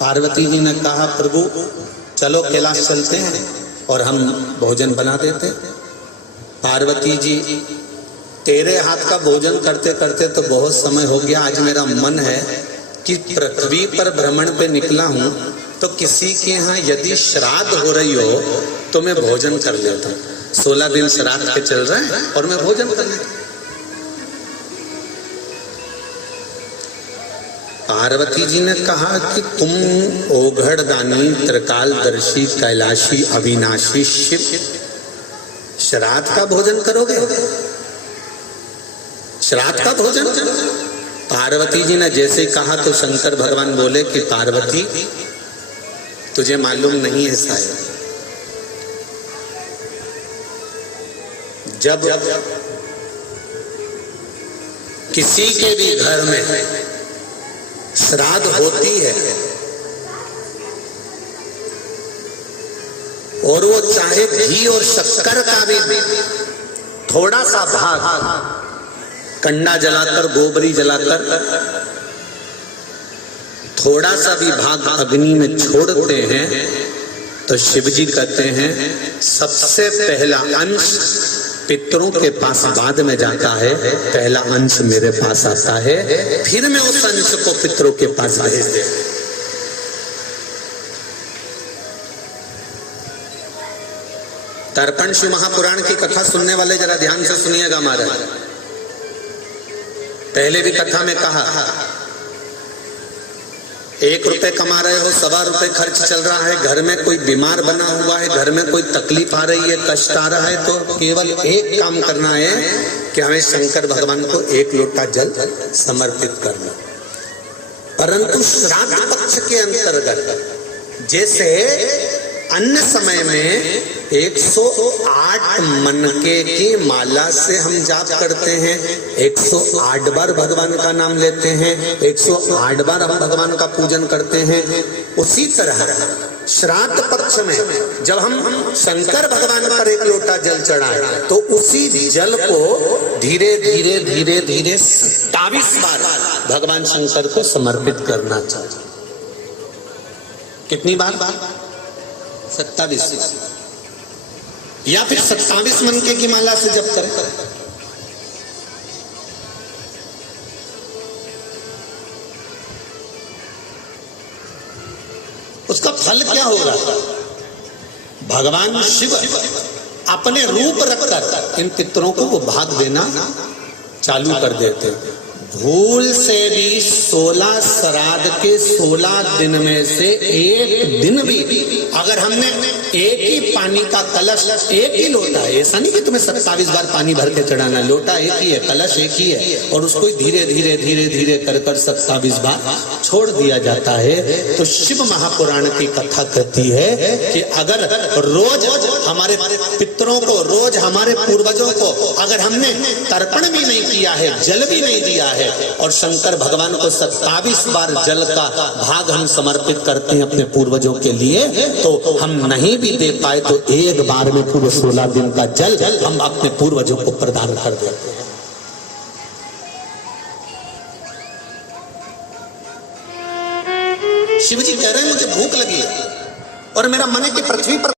पार्वती जी ने कहा प्रभु चलो कैलाश चलते हैं और हम भोजन बना देते। पार्वती जी तेरे हाथ का भोजन करते करते तो बहुत समय हो गया, आज मेरा मन है कि पृथ्वी पर भ्रमण पे निकला हूं तो किसी के यहाँ यदि श्राद्ध हो रही हो तो मैं भोजन कर लेता हूँ। 16 दिन श्राद्ध के चल रहे हैं और मैं भोजन कर लेता हूँ। पार्वती जी ने कहा कि तुम ओघड़दानी त्रिकालदर्शी कैलाशी अविनाशी शिव श्राद्ध का भोजन करोगे? श्राद्ध का भोजन? पार्वती जी ने जैसे कहा तो शंकर भगवान बोले कि पार्वती तुझे मालूम नहीं है शायद, जब किसी के भी घर में श्राद्ध होती है और वो चाहे घी और शक्कर का भी थोड़ा सा भाग कंडा जलाकर गोबरी जलाकर थोड़ा सा भी भाग अग्नि में छोड़ते हैं तो शिव जी कहते हैं सबसे पहला अंश पितरों के पास बाद में जाता है, पहला अंश मेरे पास आता है, फिर मैं उस अंश को पितरों के पास भेज दे। तर्पण शिव महापुराण की कथा सुनने वाले जरा ध्यान से सुनिएगा। हमारा पहले भी कथा में कहा 1 रुपए कमा रहे हो, 1.25 रुपए खर्च चल रहा है, घर में कोई बीमार बना हुआ है, घर में कोई तकलीफ आ रही है, कष्ट आ रहा है, तो केवल एक काम करना है कि हमें शंकर भगवान को 1 लोटा जल समर्पित करना। परंतु श्राद्ध पक्ष के अंतर्गत जैसे अन्य समय में 108 मनके की माला से हम जाप करते हैं, 108 बार भगवान का नाम लेते हैं, 108 बार हम भगवान का पूजन करते हैं, उसी तरह श्राद्ध पक्ष में जब हम शंकर भगवान पर 1 लोटा जल चढ़ाए तो उसी जल को धीरे धीरे धीरे धीरे 27 बार भगवान शंकर को समर्पित करना चाहिए। कितनी बार? 27 या फिर 27 मनके की माला से जप करें। उसका फल क्या होगा? भगवान शिव अपने रूप रखकर इन पितरों को वो भाग देना चालू कर देते। भूल से भी 16 श्राद्ध के 16 दिन में से एक दिन भी अगर हमने एक ही पानी का कलश, एक ही लोटा, ऐसा नहीं कि तुम्हें 27 बार पानी भर के चढ़ाना, लोटा एक ही है, कलश एक ही है, और उसको धीरे धीरे धीरे धीरे कर 27 बार छोड़ दिया जाता है, तो शिव महापुराण की कथा कहती है कि अगर रोज हमारे पितरों को, रोज हमारे पूर्वजों को अगर हमने तर्पण भी नहीं किया है, जल भी नहीं दिया है, और शंकर भगवान को 27 बार जल का भाग हम समर्पित करते हैं अपने पूर्वजों के लिए, तो हम नहीं भी दे पाए तो एक बार में पूरे 16 दिन का जल हम अपने पूर्वजों को प्रदान कर देते हैं। शिव जी कह रहे हैं मुझे भूख लगी है और मेरा मन है कि पृथ्वी पर